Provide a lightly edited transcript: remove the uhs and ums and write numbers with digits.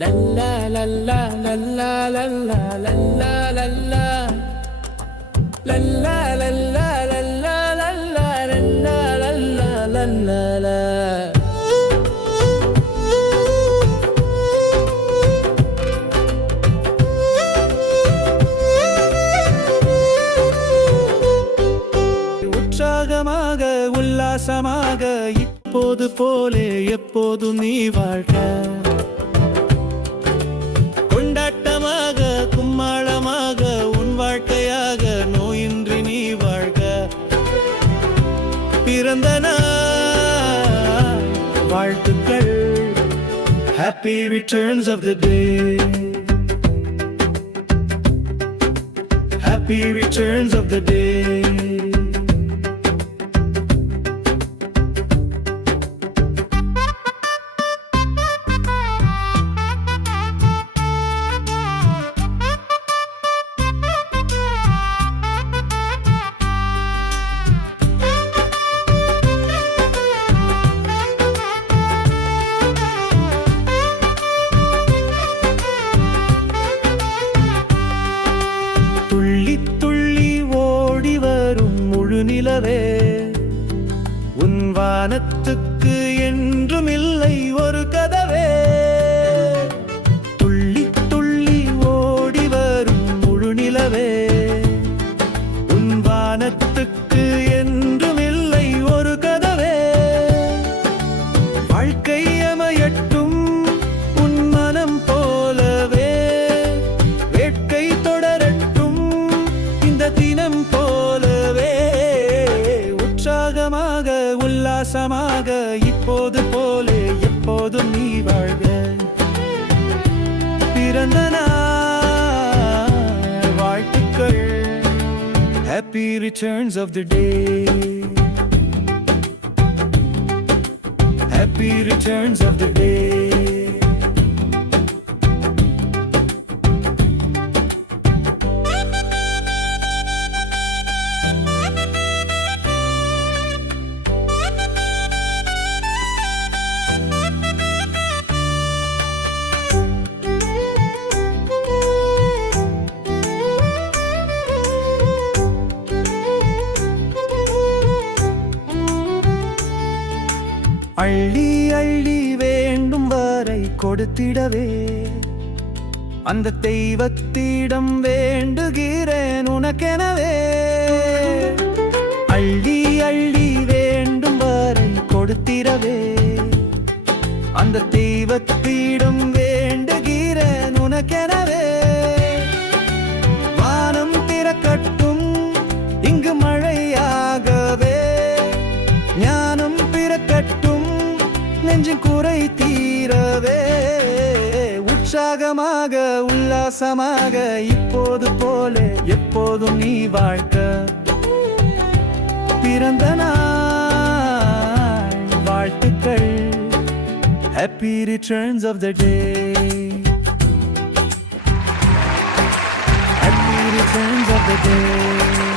லல்லா லல்லா லல்லா லல்லா லல்லா லல்லா லல்லா லல்லா லல்லா லல்லா லல்லா லல்லா லல்லா. உற்சாகமாக உல்லாசமாக இப்போது போலே எப்போதும் நீ வாழ்க. கொண்டாட்டமாக கும்மாளமாக உன் வாழ்க்கையாக நோயின்றி நீ வாழ்க. பிறந்த நாள் வாழ்த்துக்கள். Happy returns of the day. Happy returns of the day. துள்ளி துள்ளி ஓடி வரும் முழு நிலவே, உன் வானத்துக்கு என்றும் இல்லை ஒரு கதவே. துள்ளி துள்ளி ஓடி வரும் முழு நிலவே, உன் வானத்துக்கு என்றும் இல்லை ஒரு கதவே. வாழ்க்கை அமையட்டும் உன் மனம் போலவே, வேட்கை தொடரட்டும் இந்த தினம் போலவே. உற்சாகமாக உல்லாசமாக இப்போது போலே எப்போதும் நீ வாழ்க. பிறந்த நாள் வாழ்த்துக்கள். Happy returns of the day. Happy returns of the day. அள்ளி அள்ளி வேண்டும் வரை கொடுத்திடவே, அந்த தெய்வத்திடம் வேண்டுகிறேன் உனக்கெனவே. அள்ளி அள்ளி வேண்டும் வரை கொடுத்திடவே, அந்த தெய்வத்திடம் வேண்டுகிறேன் உனக்கெனவே. வானம் திறக்கட்டும் இங்கு மழையாகவே, ஞானம் பிறக்கட்டும் நெஞ்சின் குறை தீரவே. உற்சாகமாக உல்லாசமாக இப்போது போலே எப்போதும் நீ வாழ்க. பிறந்த நாள் வாழ்த்துக்கள். Happy returns of the day. Happy returns of the day.